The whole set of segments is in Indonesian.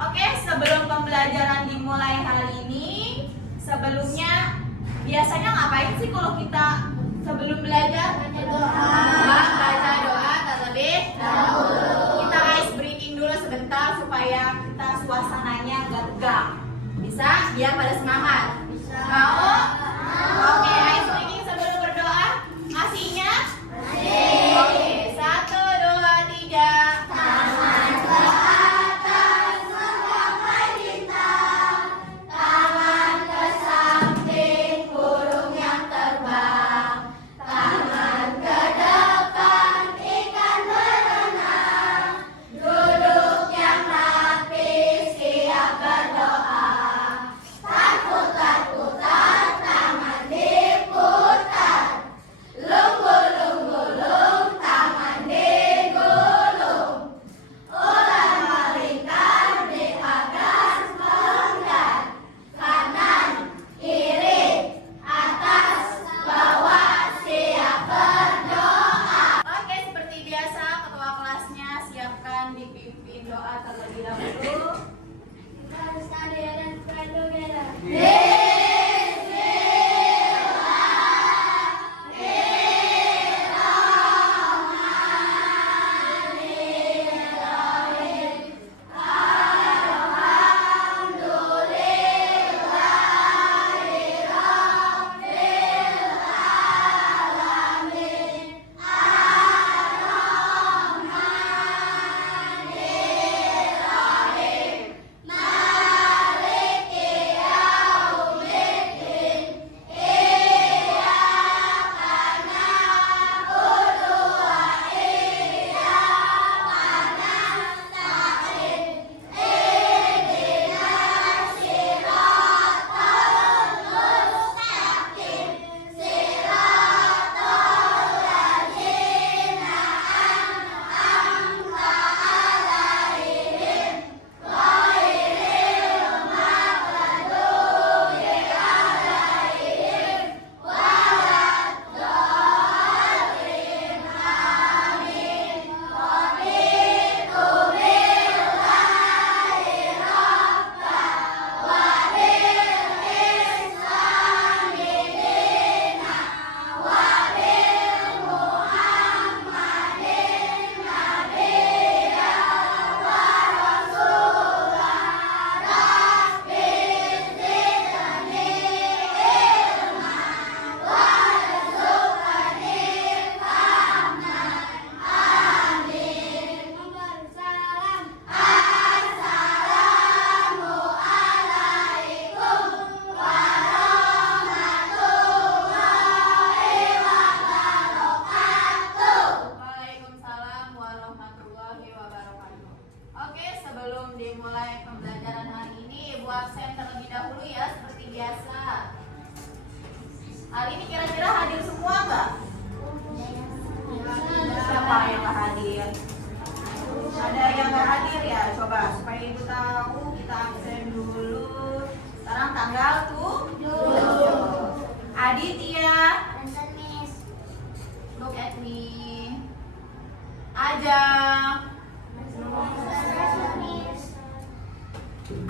Oke, sebelum pembelajaran dimulai hari ini, sebelumnya biasanya ngapain sih kalau kita sebelum belajar? Baca doa terlebih dahulu. Kita ice breaking dulu sebentar supaya kita suasananya agak tegang. Bisa? Biar pada semangat. Mau? Oke, ice breaking sebelum berdoa. Aslinya? Oke, 1, 2, 3. Tangan ke atas menggapai bintang, tangan ke samping burung yang terbang, tangan ke depan ikan berenang, duduk yang rapi siap berdoa, putar-putar tangan diputar, lunggu-lunggu-lung tangan digulung, ular melingkar di atas melenggar, kanan kiri atas bawah siap berdoa. Oke, seperti biasa ketua kelasnya siapkan dipimpin doa terlebih dahulu. Kita harus hadir dan berdoa. Waalaikumsalam warahmatullahi wabarakatuh. Oke, sebelum dimulai pembelajaran hari ini, Ibu absen terlebih dahulu ya, seperti biasa. Hari ini kira-kira hadir semua nggak? Siapa yang nggak hadir? Ada yang nggak hadir ya? Coba supaya Ibu tahu, kita absen dulu. Sekarang tanggal 7. Aditya, look at me. Ajang,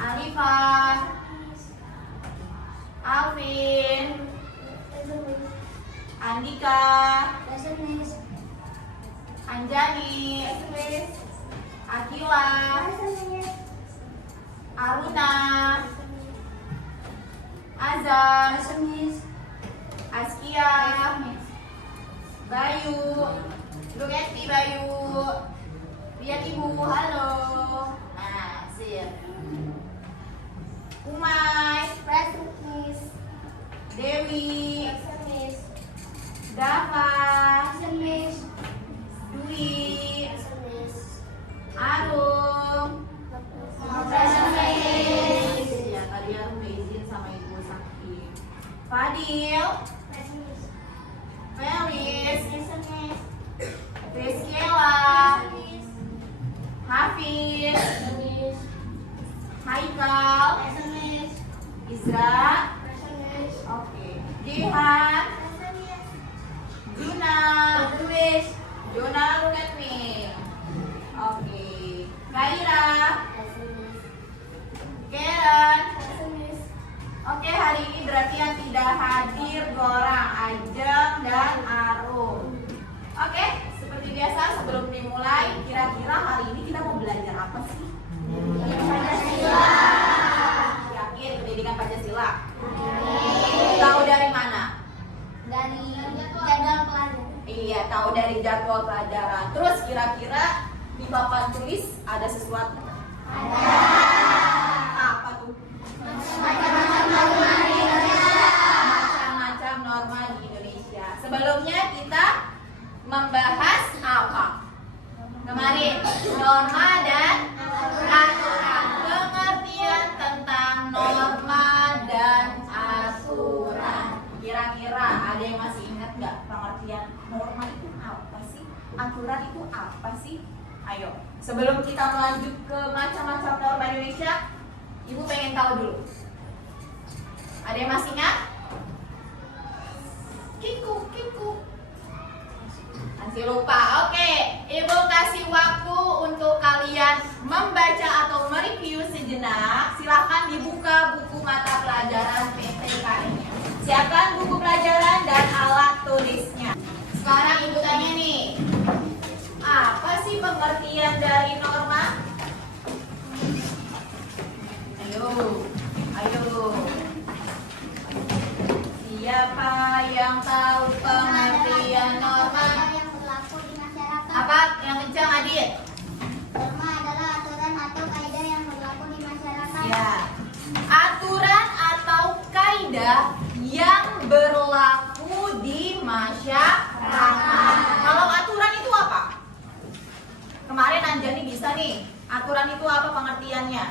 Alifah, Alvin, Andika, Anjani, Akila, Aruna, Azam, Askia, Bayu. Look at me, Bayu. Lihat Ibu, halo. Nah, sip. Umay, Dewi, Dava, Dwi, Arum. Ya, tadi aku izin sama Ibu Sakti. Fadil, Felis, Rizkyela, Hafiz, Haikal, Izra, oke, Jihan, Juna, Jona, look at me. Oke. berarti yang tidak hadir 2 orang, Ajeng dan Arum. Oke, seperti biasa sebelum dimulai, kira-kira hari ini kita mau belajar apa sih? Pancasila. Yakin pendidikan Pancasila? Tahu dari mana? Dari jadwal pelajaran. Iya, tahu dari jadwal pelajaran. Terus kira-kira di papan tulis ada sesuatu? Ada. Apa tuh? Macam-macam norma di Indonesia. Sebelumnya kita membahas apa? Kemarin norma dan aturan. Pengertian tentang norma dan aturan. Kira-kira ada yang masih ingat nggak pengertian norma itu apa sih? Aturan itu apa sih? Ayo, sebelum kita melanjut ke macam-macam norma Indonesia, Ibu pengen tahu dulu. Ada yang masih ingat? Kiku. Masih lupa. Oke, Ibu kasih waktu untuk kalian membaca atau mereview sejenak. Silahkan dibuka buku mata pelajaran PTKN-nya. Siapkan buku pelajaran dan alat tulisnya. Sekarang Ibu tanya nih, apa sih pengertian dari norma? Ayo. Siapa yang tahu pengertian norma? Yang berlaku di masyarakat. Apa yang kencang, Adit? Norma adalah aturan atau kaidah yang berlaku di masyarakat. Ya. Aturan atau kaidah yang berlaku di masyarakat. Kalau aturan itu apa? Kemarin Anjani bisa nih. Aturan itu apa pengertiannya?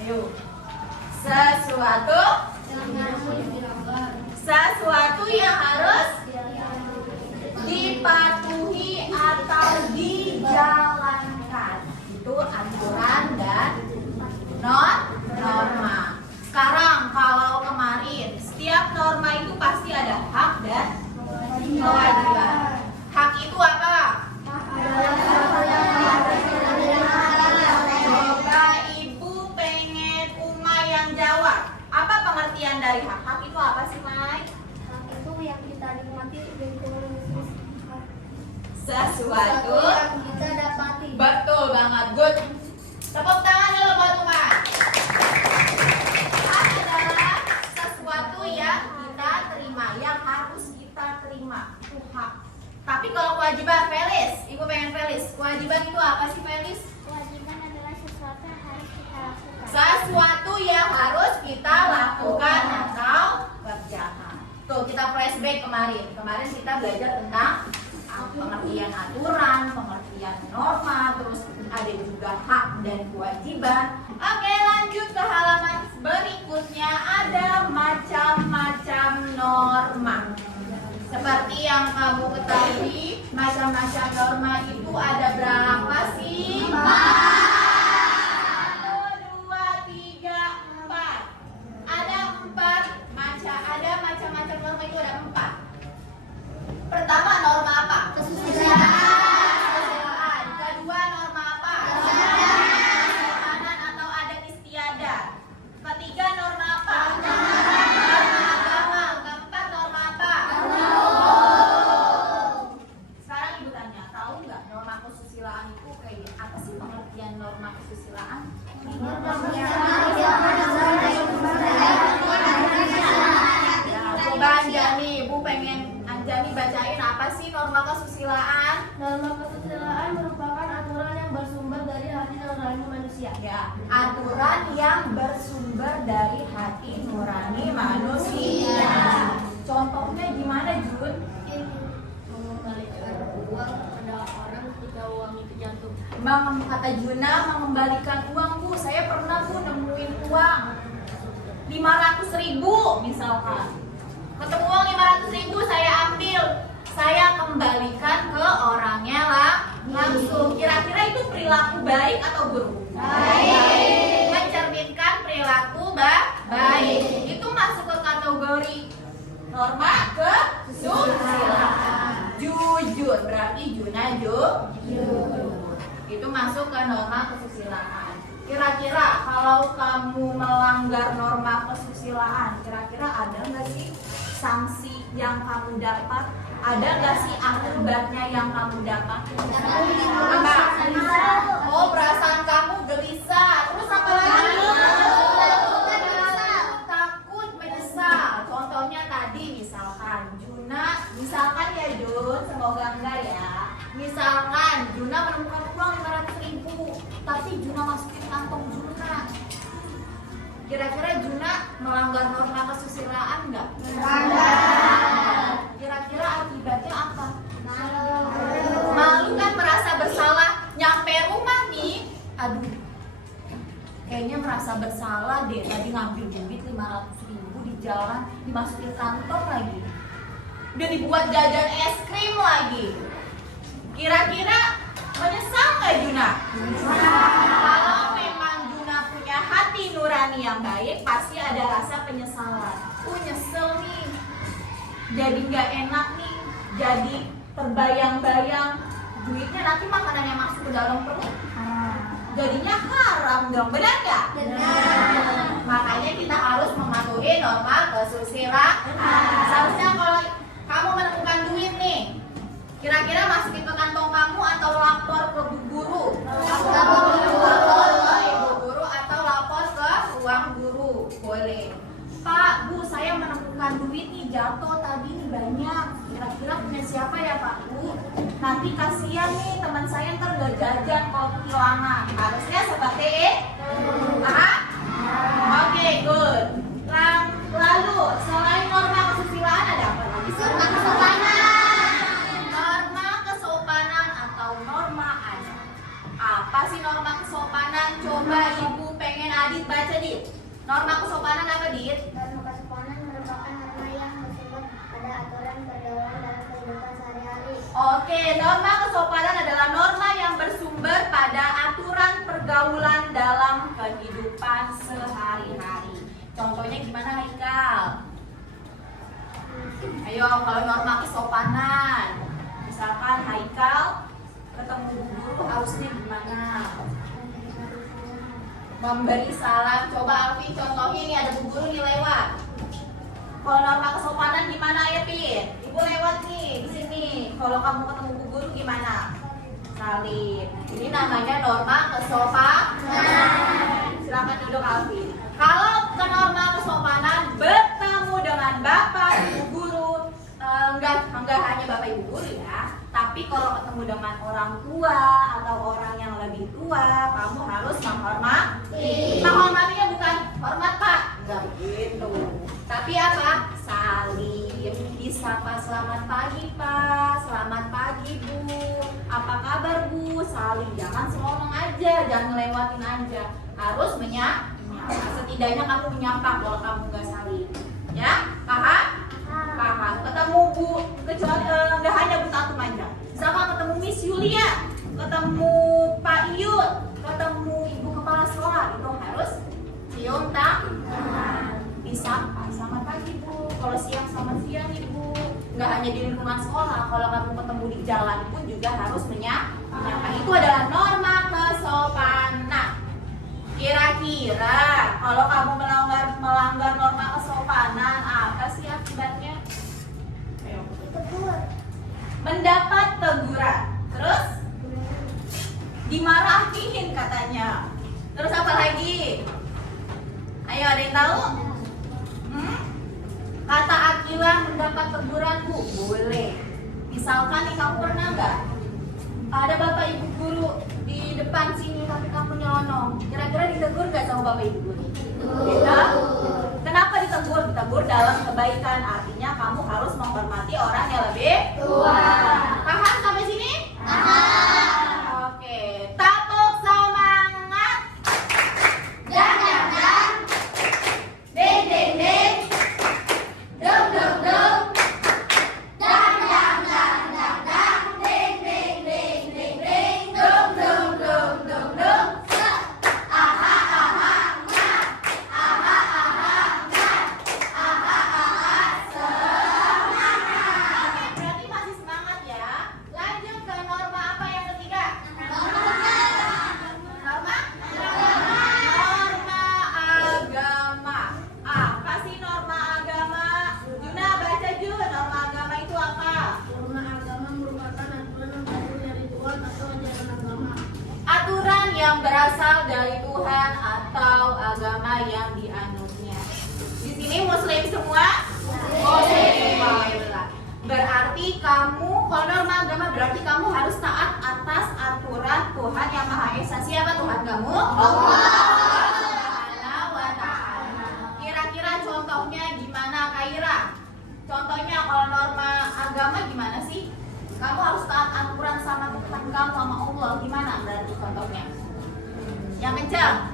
Ayo. Sesuatu yang harus dipatuhi atau dijalankan. Itu aturan dan norma. Sekarang kalau kemarin setiap norma itu pasti ada hak dan kewajiban. Hak itu apa? Coba Ibu pengen Umay yang jawab. Apa pengertian dari hak? Hak itu apa sih, Mai? Hak itu yang kita nikmati dengan Sesuatu yang kita dapati. betul banget, good. Tepuk tangan dulu buat Umay. Hak adalah sesuatu yang kita terima, yang harus kita terima. Itu hak. Tapi kalau kewajiban, Felis, Ibu pengen Felis. Kewajiban itu apa sih, Felis? Kewajiban adalah sesuatu yang harus kita lakukan. Sesuatu yang harus kita lakukan atau kerjakan. Tuh, kita flashback kemarin. Kemarin kita belajar tentang pengertian aturan, pengertian norma, terus ada juga hak dan kewajiban. Oke, lanjut ke halaman berikutnya. Ada macam-macam norma. Seperti yang kamu ketahui, macam-macam norma itu ada berapa sih? 1, 2, 3, 4. Ada 4 macam-macam norma itu ada 4. Pertama norma apa? Kesusilaan. Kedua norma apa? Keamanan atau adat istiadat. Ketiga norma apa? Norma agama. Keempat norma apa? Sekarang Ibu tanya, tahu nggak norma kesusilaan itu kayak apa sih pengertian norma kesusilaan? Coba Anjani, Ibu pengen Anjani bacain apa sih norma kesusilaan? Norma kesusilaan merupakan aturan yang bersumber dari hati nurani manusia. Ya, aturan yang bersumber dari hati nurani manusia. Contohnya gimana, Jun? Mengembalikan uang kepada orang ketika uangnya terjatuh. Kata Juna mengembalikan uang, Bu. Saya pernah, Bu, nemuin uang 500.000 misalkan. Ketemu uang 500.000, saya ambil, saya kembalikan ke orangnya lah langsung. Kira-kira itu perilaku baik atau buruk? Baik. Mencerminkan perilaku baik. Itu masuk ke kategori norma kesusilaan. Jujur, berarti Juna jujur. Itu masuk ke norma kesusilaan. Kira-kira kalau kamu melanggar norma kesusilaan, kira-kira ada nggak sih sanksi yang kamu dapat? Ada nggak sih akibatnya yang kamu dapat? Apa? Oh, perasaan kamu gelisah. Terus apa lagi? Takut, menyesal. Contohnya tadi misalkan Juna, misalkan ya Jun, semoga enggak ya. Misalkan Juna menemukan uang 500.000, tapi Juna masukin kantong Juna. Kira-kira Juna melanggar norma kesusilaan enggak? Kira-kira akibatnya apa? Malu kan, merasa bersalah. Nyampe rumah nih, aduh, kayaknya merasa bersalah deh. Tadi ngambil duit 500.000 di jalan, dimasukin kantong lagi. Udah dibuat jajan es krim lagi. Kira-kira menyesal nggak Juna? Kalau memang Juna punya hati nurani yang baik, pasti ada rasa penyesalan. Nyesel nih, jadi nggak enak nih, jadi terbayang-bayang duitnya nanti makanannya masuk ke dalam perut, jadinya haram dong, benar nggak? Benar. Makanya kita harus mematuhi norma kesusilaan. Seharusnya kalau kamu menemukan duit nih, kira-kira masukin ke kantong kamu atau lapor ke bu guru? Lapor ke ibu guru atau lapor ke ruang guru, boleh. Pak, Bu, saya menemukan duit nih, jatuh tadi nih banyak. Kira-kira punya siapa ya Pak, Bu? Nanti kasihan nih teman saya ntar nggak jajan kalau kehilangan. Harusnya seperti itu. Oke, good. Lalu selain norma kesusilaan ada apa lagi? Norma kesopanan. Norma kesopanan atau norma adat. Apa sih norma kesopanan? Coba Ibu pengen Adit baca, Dit. Norma kesopanan apa, Dit? Norma kesopanan merupakan norma yang bersumber pada aturan pergaulan dalam kehidupan sehari-hari. Oke, norma kesopanan adalah norma yang bersumber pada aturan pergaulan dalam kehidupan sehari-hari. Contohnya gimana, Haikal? Ayo, kalau norma kesopanan, misalkan Haikal ketemu guru harusnya gimana? Memberi salam. Coba Alfi contohnya nih, ada bu guru nih lewat. Kalau norma kesopanan gimana ya, Pin? Ibu lewat nih di sini. Kalau kamu ketemu bu guru gimana? Salim. Ini namanya norma kesopanan. Silakan duduk, Alfi. Kalau ke norma kesopanan bertemu dengan bapak ibu guru, enggak hanya bapak ibu guru ya, tapi kalau ketemu dengan orang tua atau orang yang lebih tua, kamu harus menghormati. Menghormatinya bukan hormat Pak, enggak begitu. Tapi apa? Salim, disapa selamat pagi Pak, selamat pagi Bu, apa kabar Bu? Salim, jangan selonong aja, jangan ngelewatin aja, harus menyapa. Setidaknya kamu menyapa kalau kamu nggak salim, ya? Paham? Paham. Ketemu Bu, kecuali nggak hanya Bu Tatum aja. Misalkan ketemu Miss Yulia, ketemu Pak Iyut, ketemu Ibu Kepala Sekolah, itu harus cium tangan, disapa. Selamat pagi Bu. Kalau siang selamat siang Ibu. Nggak hanya di lingkungan sekolah, kalau kamu ketemu di jalan pun juga harus menyapa. Itu adalah norma kesopanan. Kira-kira kalau kamu melanggar norma kesopanan, apa sih akibatnya? Mendapat teguran. Terus dimarahin katanya. Terus apa lagi? Ayo, ada yang tahu? Kata Akila mendapat teguran Bu, boleh. Misalkan nih, kamu pernah nggak ada bapak ibu guru di depan sini tapi kamu nyelonong, kira-kira ditegur nggak sama bapak ibu guru? Tidak. Kenapa ditegur? Ditegur dalam kebaikan, artinya kamu harus menghormati orang yang lebih tua. Paham sampai sini? Paham. Oke, tepuk semangat. Dan ding ding ding, dum dum dum. yang berasal dari Tuhan atau agama yang dianutnya. Di sini Muslim semua? Muslim. Baiklah. Berarti kamu, kalau norma agama berarti kamu harus taat atas aturan Tuhan yang Maha Esa. Siapa Tuhan kamu? Allah Subhanahu wa Ta'ala. Kira-kira contohnya gimana, Kak Ira? Contohnya kalau norma agama gimana sih? Kamu harus taat aturan sama Tuhan kamu, sama Allah. Gimana berarti contohnya? Yang kencang.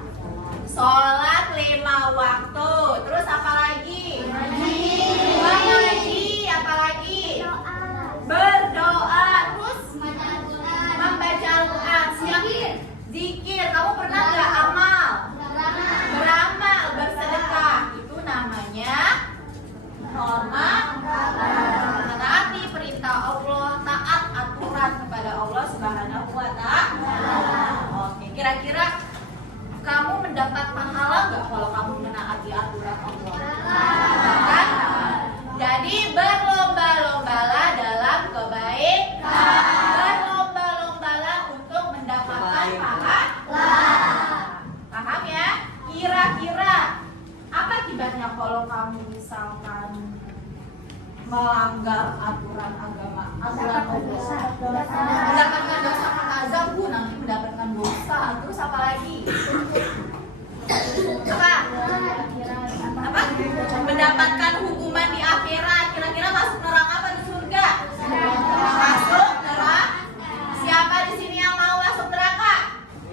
Sholat 5 waktu. Terus apa lagi? Mengaji. Apa lagi? Berdoa. Terus membaca Al-Quran. Siap? Zikir. Kamu pernah nggak amal? Beramal, bersedekah. Itu namanya norma. Menaati perintah Allah, taat aturan kepada Allah Subhanahu wa Ta'ala. Oke, kira-kira kamu mendapat pahala nggak kalau kamu menaati aturan Allah? Kan? Jadi berlomba-lombalah dalam kebaikan. Berlomba-lombalah untuk mendapatkan pahala. Paham ya? Kira-kira apa akibatnya kalau kamu misalkan melanggar aturan agama, aturan Allah? Mendapatkan dosa, kata azab, nanti mendapatkan dosa. Terus apa lagi? Apa? Mendapatkan hukuman di akhirat. Kira-kira masuk neraka apa di surga? Masuk neraka. Siapa di sini yang mau masuk neraka?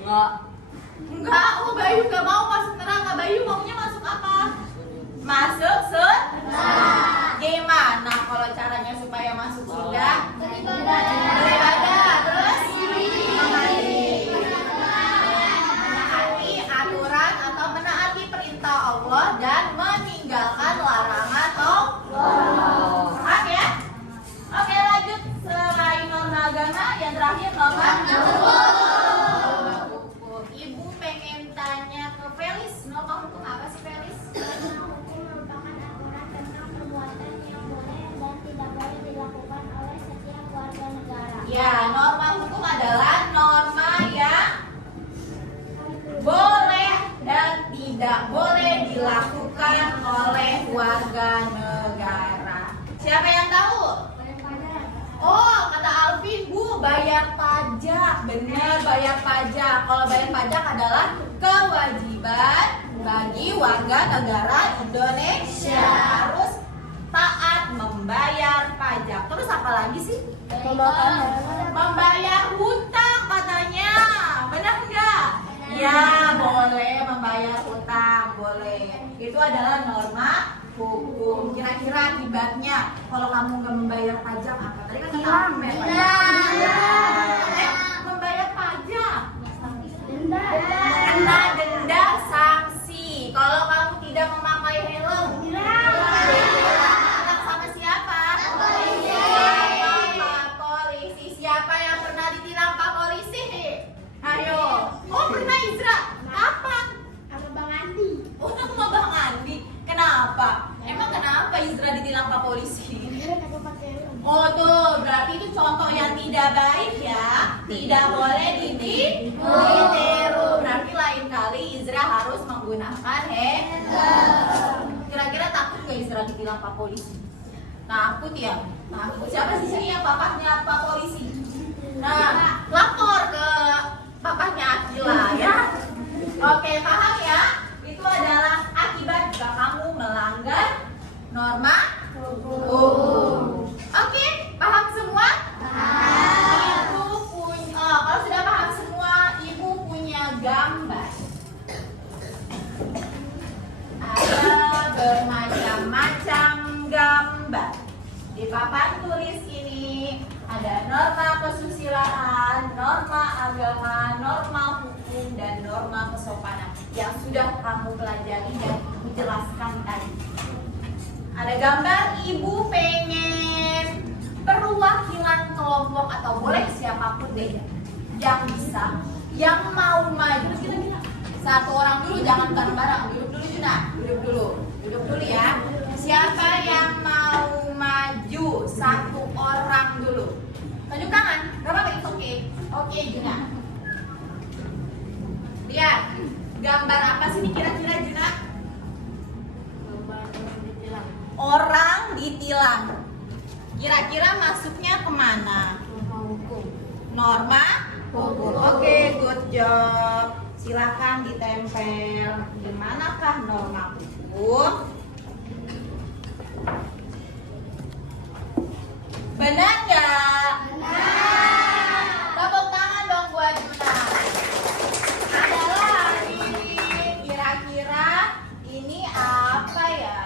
Enggak. Oh, Bayu nggak mau masuk neraka. Bayu maunya masuk apa? Masuk surga. Gimana kalau caranya supaya masuk surga? Beribadah. Terus menaati aturan atau menaati perintah Allah dan meninggalkan larangan Allah. Paham ya? Oke, lanjut. Selain norma agama, yang terakhir norma hukum. Ibu pengen tanya ke Felis, norma hukum apa sih, Felis? Hukum merupakan aturan tentang perbuatan yang boleh dan tidak boleh dilakukan oleh setiap warga negara. Ya, norma hukum adalah norma yang boleh dan tidak boleh dilakukan oleh warga negara. Siapa yang tahu? Oh, kata Alvin, Bu, bayar pajak. Benar, bayar pajak. Kalau bayar pajak adalah kewajiban bagi warga negara Indonesia. Harus taat membayar pajak. Terus apa lagi sih? Membayar hutang katanya. Benar enggak? Ya, boleh membayar hutang, boleh. Itu adalah norma hukum. Kira-kira akibatnya kalau kamu nggak membayar pajak apa? Tadi kan kata membayar pajak. Kena denda, sanksi. Kalau kamu tidak memakai helm, ditangkap sama siapa? Polisi. Siapa yang pernah ditilang Pak Polisi? Ayo. Oh, pernah Izra. Kapan? Sama Bang Andi. Oh, sama Bang Andi. Kenapa? Emang kenapa Izra ditilang Pak Polisi? Oh tuh, berarti itu contoh yang tidak baik ya. Tidak boleh ditiru. Berarti lain kali Izra harus menggunakan helm. Kira-kira takut gak Izra ditilang Pak Polisi? Takut ya? Takut. Siapa di sini yang papahnya Pak Polisi? Nah, lapor ke papahnya Akila ya. Oke, paham ya? Itu adalah akibat jika kamu melanggar norma hukum. Oke, paham semua? Ibu punya, kalau sudah paham semua, ibu punya gambar. Ada bermacam-macam gambar. Di papan tulis ini ada norma kesusilaan, norma agama, norma hukum, dan norma kesopanan yang sudah kamu pelajari dan dijelaskan tadi. Ada gambar ibu pengen perwakilan kelompok atau boleh siapapun deh yang bisa, yang mau maju. Satu orang dulu, jangan bareng-bareng. Duduk dulu Juna, duduk dulu ya. Siapa yang mau maju? Satu orang dulu. Tunjuk tangan, gak apa-apa, it's okay. Oke Juna. Lihat, gambar apa sih ini kira-kira Juna? Orang ditilang. Kira-kira masuknya kemana? Norma hukum. Oke, good job. Silakan ditempel. Di manakah norma hukum? Benar nggak? Benar. Tepuk tangan dong buat Juna. Adalah ini. Kira-kira ini apa ya?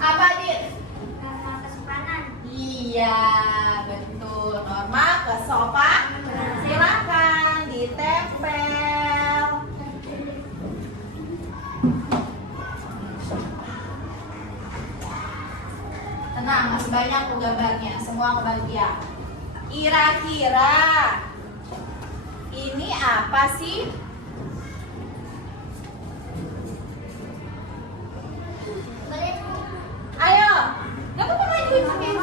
Apa, Dit? Norma kesopanan. Iya, betul. Norma kesopanan. Silakan ditempel. Tenang, masih banyak tuh gambarnya. Semua kebagian. Kira-kira ini apa sih? Ayo, nggak apa-apa majuin sendiri.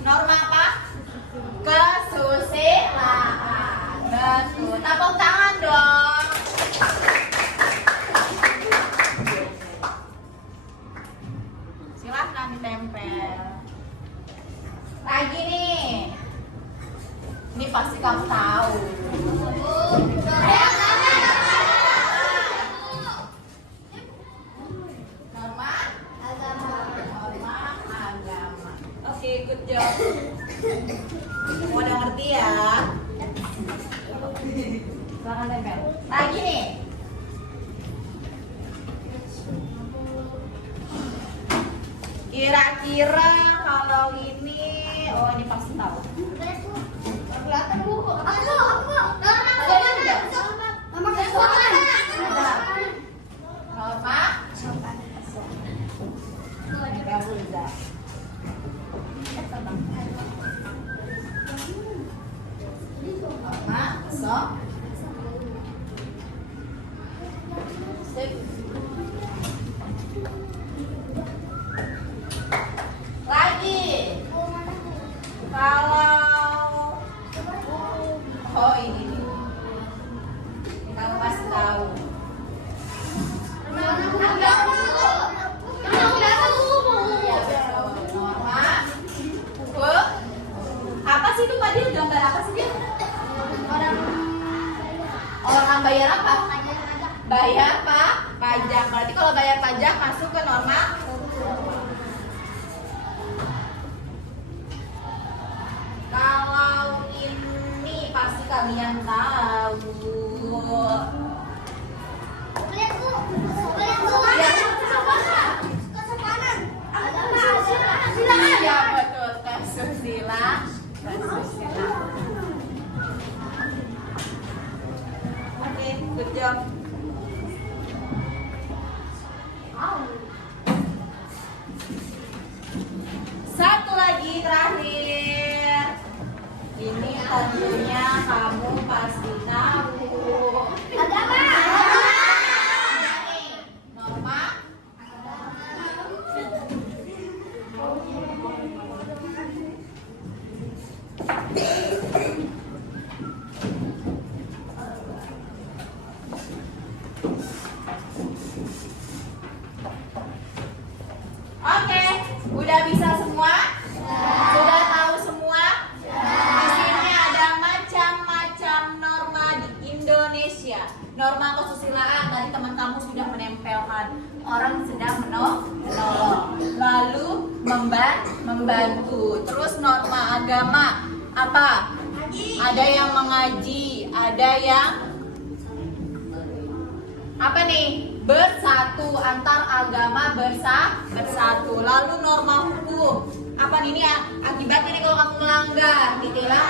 Norma apa? Kesusilaan. Betul. Tepuk tangan dong. Silahkan ditempel. Lagi nih. Ini pasti kamu tahu. Norma agama. Oke, good job. Semua udah ngerti ya? Silahkan tempel. Lagi nih. Kira-kira kalau ini, oh ini pasti tahu. Kelihatan Bu. Norma. Tempel dulu, Zak. Norma, sok. Sip. Lagi. Kalau oh ini nih. Kamu pasti tahu. Iya betul. Norma. Apa sih itu tadi gambar apa sih dia? Orang bayar apa? Bayar apa? Pajak. Berarti kalau bayar pajak masuk ke norma. Kalau ini pasti kalian tahu. Iya betul, kesusilaan. Oke, good job. Satu lagi terakhir. Ini tentunya kamu pasti tahu. Agama. Nih, Norma. Oke, udah bisa semua? Sudah tahu semua? Di sini ada macam-macam norma di Indonesia. Norma kesusilaan tadi teman kamu sudah menempelkan. Orang sedang menolong, lalu membantu. Terus norma agama apa? Ada yang mengaji, ada yang apa nih? Bersatu, antar agama bersatu. Lalu norma hukum apa nih? Ini akibatnya nih kalau kamu melanggar ditilang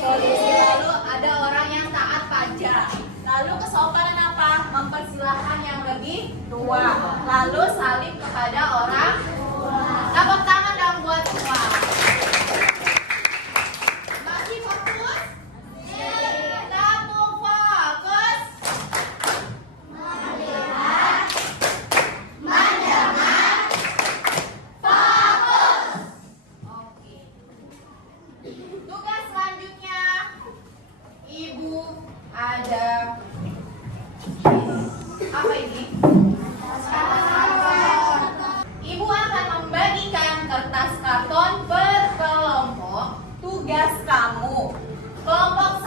polisi. Lalu ada orang yang taat pajak. Lalu kesopanan apa? Mempersilahkan yang lebih tua. Lalu salim kepada orang. Tepuk tangan dong buat semua. Masih fokus? Kamu fokus. Oke. karton per kelompok. Tugas kamu. Kelompok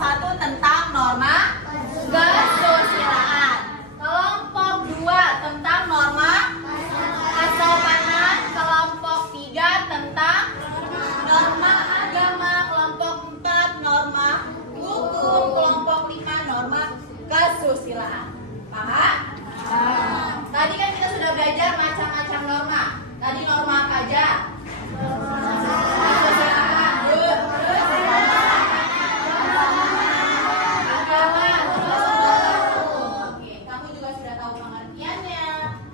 1 tentang norma kesusilaan. Kelompok 2 tentang norma kesopanan. Kelompok 3 tentang norma agama. Kelompok 4 norma hukum. Kelompok 5 norma kesusilaan. Paham? Tadi kan kita sudah belajar macam-macam norma. Tadi norma apa aja? Kesusilaan. Terus agama. Oke, kamu juga sudah tahu pengertiannya,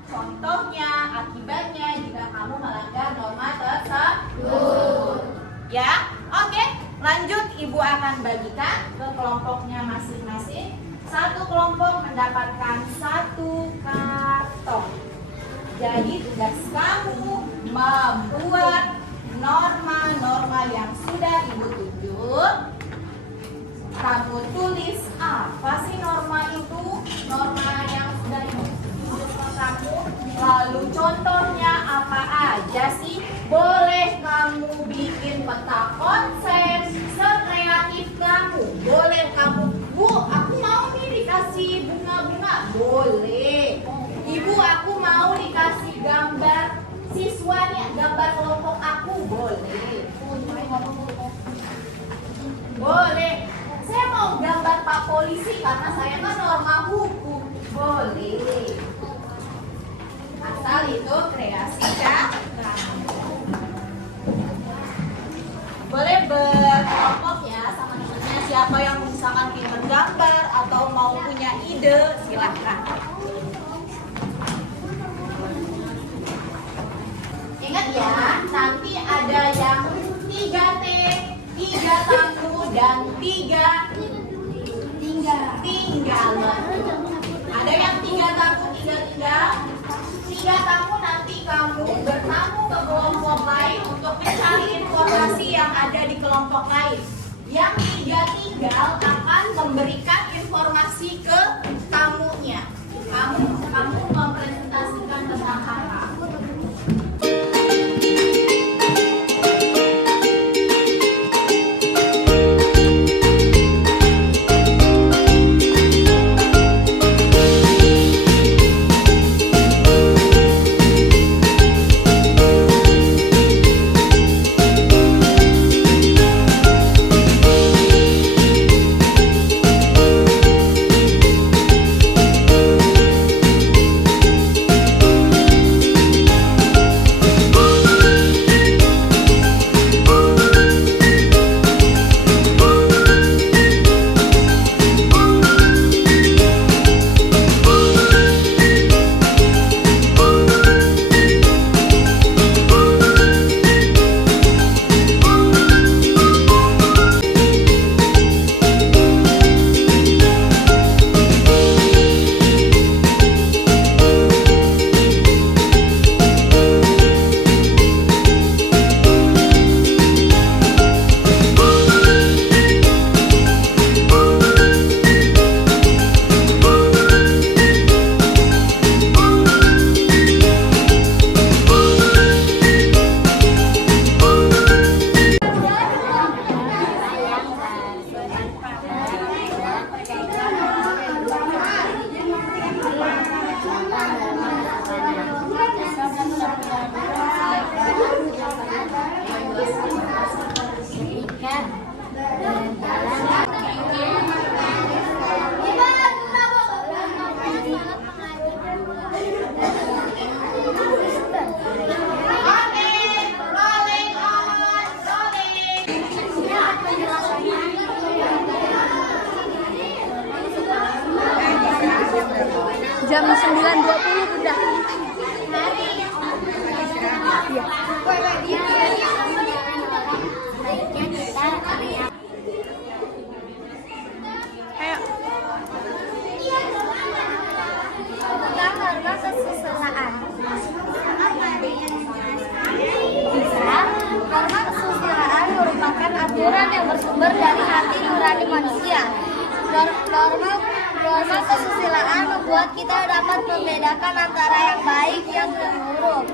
contohnya, akibatnya jika kamu melanggar norma tersebut. Ya, oke. Lanjut, Ibu akan bagikan ke kelompoknya masing-masing. Satu kelompok mendapatkan 1 karton. Jadi tugas kamu membuat norma-norma yang sudah Ibu tunjuk. Kamu tulis apa sih norma itu? Norma yang sudah Ibu tunjuk ke kamu. Lalu contohnya apa aja sih? Boleh kamu bikin peta konsep sekreatif kamu. Boleh kamu, Bu, aku mau nih dikasih bunga-bunga. Boleh. Ibu, aku mau dikasih gambar siswanya, gambar kelompok aku. Boleh. Boleh. Saya mau gambar Pak Polisi karena saya kan norma hukum. Boleh. Asal itu kreasi kan? Boleh berkelompok ya sama temannya. Siapa yang misalkan pinter gambar atau mau punya ide, silahkan. Ingat ya, nanti ada yang 3T, 3 tamu dan 3 tinggalan. Ada yang 3 tamu, 3 tinggal. 3 tamu nanti kamu bertamu ke kelompok lain untuk mencari informasi yang ada di kelompok lain. Yang 3 tinggal akan memberikan informasi ke tamunya. Kamu mempresentasikan tentang apa? Jam 9.20 udah. Tentang norma kesusilaan. Norma kesusilaan merupakan aturan yang bersumber dari hati nurani manusia. Norma kesusilaan membuat kita dapat membedakan antara yang baik dan yang buruk.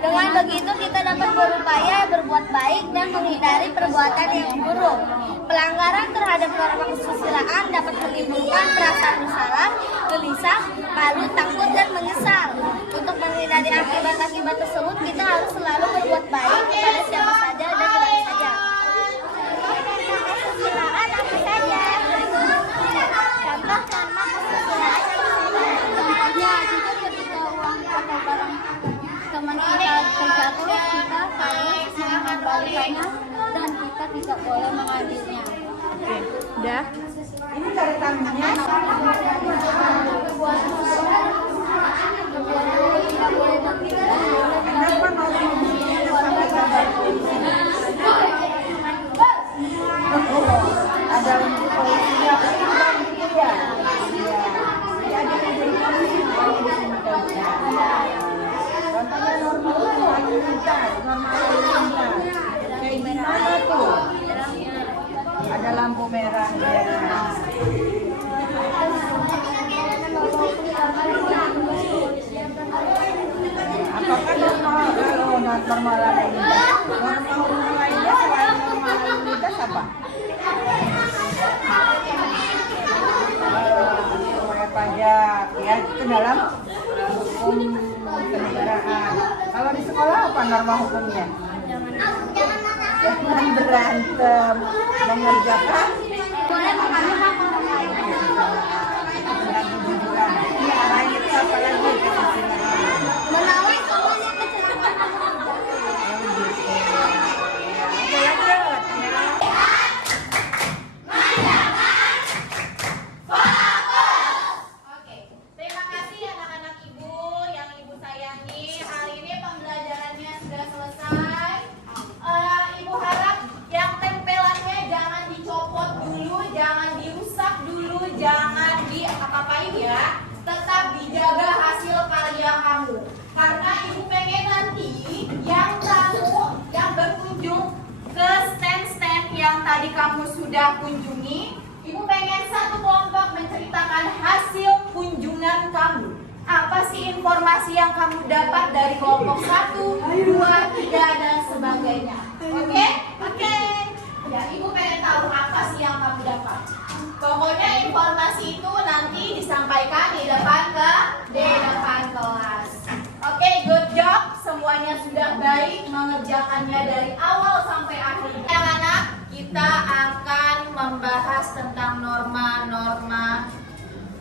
Dengan begitu kita dapat berupaya berbuat baik dan menghindari perbuatan yang buruk. Pelanggaran terhadap norma kesusilaan dapat menimbulkan perasaan bersalah, gelisah, malu, takut, dan menyesal. Untuk menghindari akibat-akibat tersebut, kita harus selalu berbuat baik kepada siapa saja dan di mana saja. Kesusilaan apa saja? Contoh norma kesusilaan contohnya jujur ketika uang atau barang teman kita terjatuh, kita harus mengembalikannya dan kita tidak boleh mengambilnya. Oke, udah. Ini cari tangannya. Kenapa ada lampu polisi apa itu ya? Iya. Ya ada contohnya normal lalu lintas, normal lalu lintas. Kayak gimana tuh? Ada lampu merah ya. Apakah normal kalau normal lalu lintas? Normal lainnya selain normal lalu lintas apa? Bayar pajak ya, itu dalam hukum kenegaraan. Kalau di sekolah apa norma hukumnya? Jangan berantem, mengerjakan Boleh mengambil hak orang lain. dan kejujuran. Ini arahin itu apa lagi? Menawan semuanya kecenderungan. Oke, lanjut ya. Oke, terima kasih anak-anak ibu yang ibu sayangi. Hari ini pembelajarannya sudah selesai. Ibu harap yang tempelannya jangan dicopot dulu, jangan dirusak dulu, jangan apa-apain ya. Tetap dijaga hasil karya kamu. Karena ibu pengen nanti yang tamu yang berkunjung ke stand-stand yang tadi kamu sudah kunjungi, ibu pengen satu kelompok menceritakan hasil kunjungan kamu. Apa sih informasi yang kamu dapat dari kelompok 1, 2, 3, dan sebagainya. Oke? Oke. Ya, ibu pengen tahu apa sih yang kamu dapat. Pokoknya informasi itu nanti disampaikan di depan kelas. Oke, good job. Semuanya sudah baik mengerjakannya dari awal sampai akhir. Anak-anak, kita akan membahas tentang norma-norma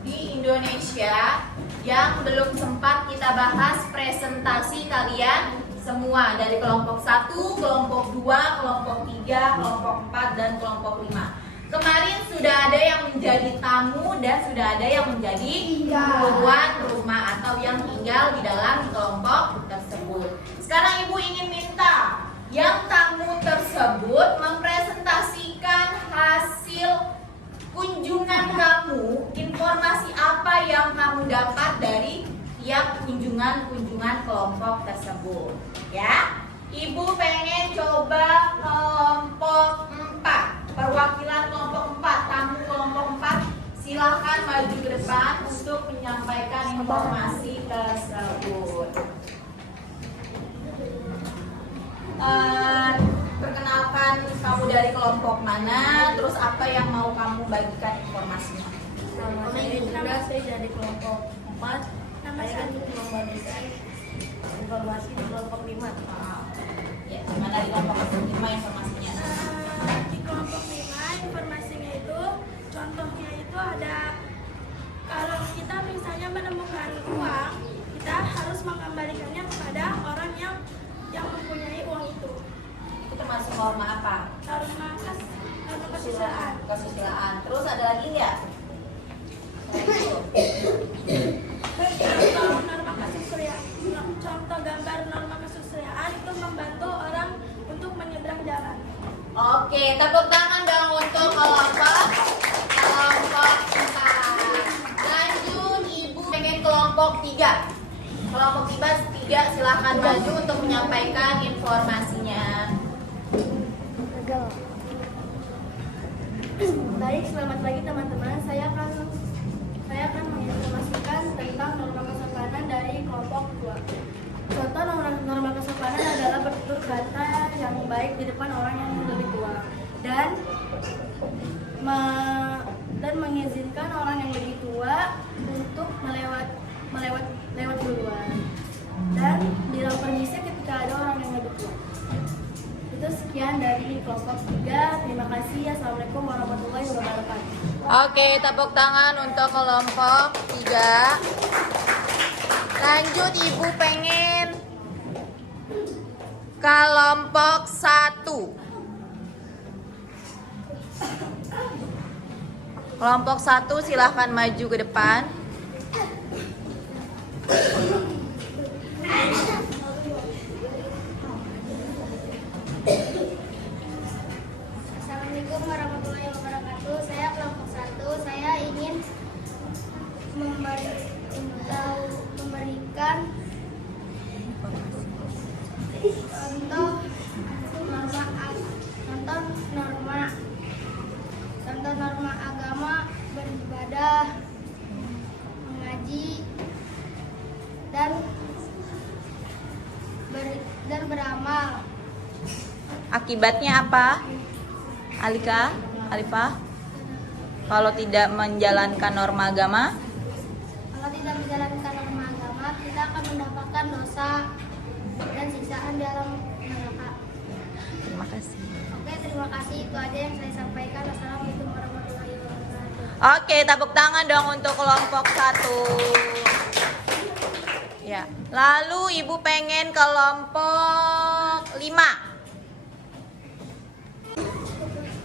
di Indonesia yang belum sempat kita bahas presentasi kalian semua dari kelompok 1, kelompok 2, kelompok 3, kelompok 4, dan kelompok 5. Kemarin sudah ada yang menjadi tamu dan sudah ada yang menjadi tuan rumah atau yang tinggal di dalam kelompok tersebut. Sekarang ibu ingin minta yang tamu tersebut mempresentasikan hasil kunjungan kamu, informasi apa yang kamu dapat dari tiap kunjungan kelompok tersebut. Ya, ibu pengen coba kelompok 4. Perwakilan kelompok 4, tamu kelompok 4, silakan maju ke depan untuk menyampaikan informasi tersebut. Perkenalkan kamu dari kelompok mana, terus apa yang mau kamu bagikan informasinya. Nama saya dari kelompok 4. Saya akan membagikan informasi di kelompok 5. Ya, gimana di kelompok 5 informasinya? Di kelompok 5 informasinya itu contohnya itu ada kalau kita misalnya menemukan uang, kita harus mengembalikannya kepada orang yang mempunyai uang itu. Itu termasuk norma apa? Norma kesusilaan. Kesusilaan. Terus ada lagi nggak? Contoh gambar norma kesusilaan itu membantu orang untuk menyeberang jalan. Oke, tepuk tangan dong untuk kelompok 4. Lanjut, ibu pengen kelompok 3. Kelompok 3 silahkan maju untuk menyampaikan informasinya. Baik, selamat pagi teman-teman. Saya akan menginformasikan tentang norma kesopanan dari kelompok 2. Contoh norma kesopanan adalah bertutur kata yang baik di depan orang yang lebih tua dan mengizinkan orang yang lebih tua untuk lewat duluan dan bilang permisi ketika ada orang yang lebih tua. Itu sekian dari kelompok 3. Terima kasih. Assalamualaikum warahmatullahi wabarakatuh. Oke, tepuk tangan untuk kelompok 3. Lanjut, Ibu pengen kelompok 1. Kelompok 1 silahkan maju ke depan. Assalamualaikum warahmatullahi wabarakatuh. Saya kelompok 1. Saya ingin memberikan contoh norma agama, beribadah, mengaji, dan beramal. Akibatnya apa? Alifah? Kalau tidak menjalankan norma agama? Kalau tidak menjalankan norma agama, kita akan mendapatkan dosa dan siksaan di alam neraka. Terima kasih. Oke, terima kasih. Itu aja yang saya sampaikan. Assalamualaikum warahmatullahi wabarakatuh. Oke, tepuk tangan dong untuk kelompok 1. Ya, lalu Ibu pengen kelompok 5.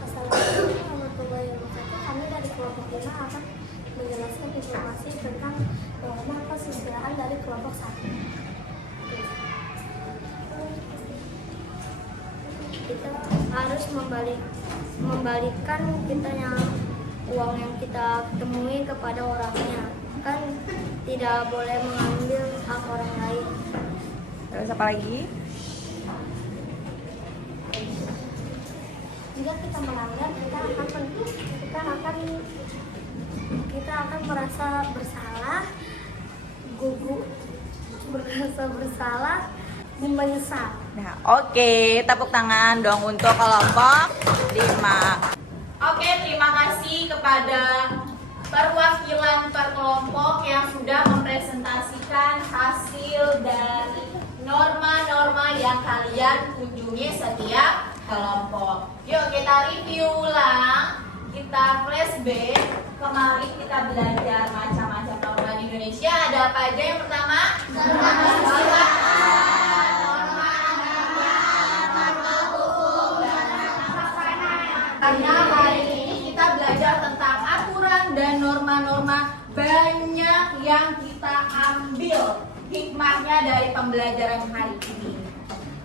Assalamualaikum warahmatullahi wabarakatuh. Kami dari kelompok 5 akan menjelaskan informasi tentang norma kesusilaan dari kelompok 1. Kita harus membalikkan uang yang kita temui kepada orangnya. Kan tidak boleh mengambil hak orang lain. Terus apa lagi? Jika kita melanggar, kita akan merasa bersalah dan menyesal. Nah, oke, tepuk tangan dong untuk kelompok 5. Oke, terima kasih kepada perwakilan per kelompok yang sudah mempresentasikan hasil dari norma-norma yang kalian kunjungi setiap kelompok. Yuk kita review ulang, kita flashback. Kemarin kita belajar macam-macam norma di Indonesia. Ada apa aja yang pertama? Norma kesusilaan, norma agama, norma hukum, dan norma kesopanan. Karena hari ini kita belajar tentang aturan dan norma-norma banyak yang kita ambil hikmahnya dari pembelajaran hari ini.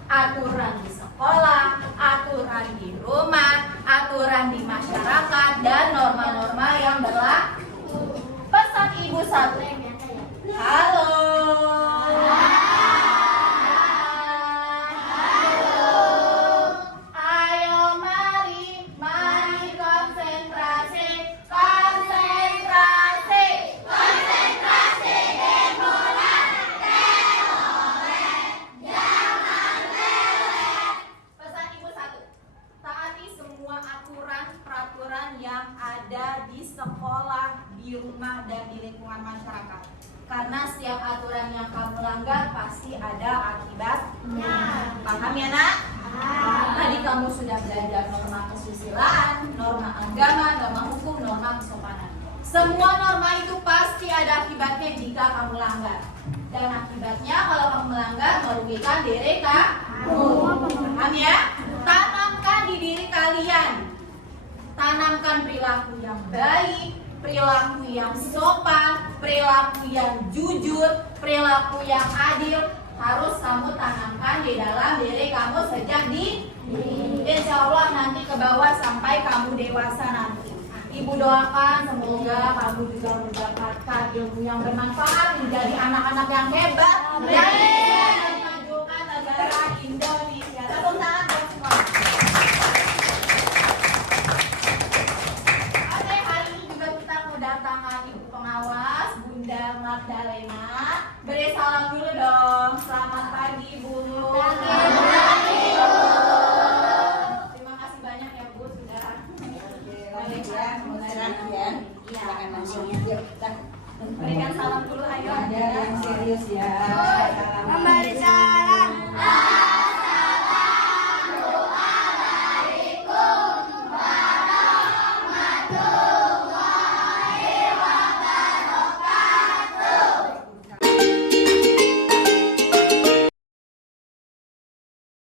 Aturan di sekolah, aturan di rumah, aturan di masyarakat, dan norma-norma yang berlaku. Pesan Ibu 1. Halo. Ayo mari konsentrasi. Pesan Ibu 1. Taati semua aturan-peraturan yang ada di sekolah, di rumah, dan di lingkungan masyarakat. Karena setiap aturan yang kamu langgar pasti ada akibatnya. Paham ya, Nak? Tadi kamu sudah belajar norma kesusilaan, norma agama, norma hukum, norma kesopanan. Semua norma itu pasti ada akibatnya jika kamu langgar. Dan akibatnya kalau kamu melanggar merugikan diri kamu. Paham ya? Tanamkan di diri kalian. Tanamkan perilaku yang baik, perilaku yang sopan, perilaku yang jujur, perilaku yang adil. Harus kamu tanamkan di dalam diri kamu sejak dini. Insya Allah nanti ke bawah sampai kamu dewasa nanti. Ibu doakan semoga kamu juga mendapatkan ilmu yang bermanfaat, menjadi anak-anak yang hebat dan bisa memajukan negara Indonesia.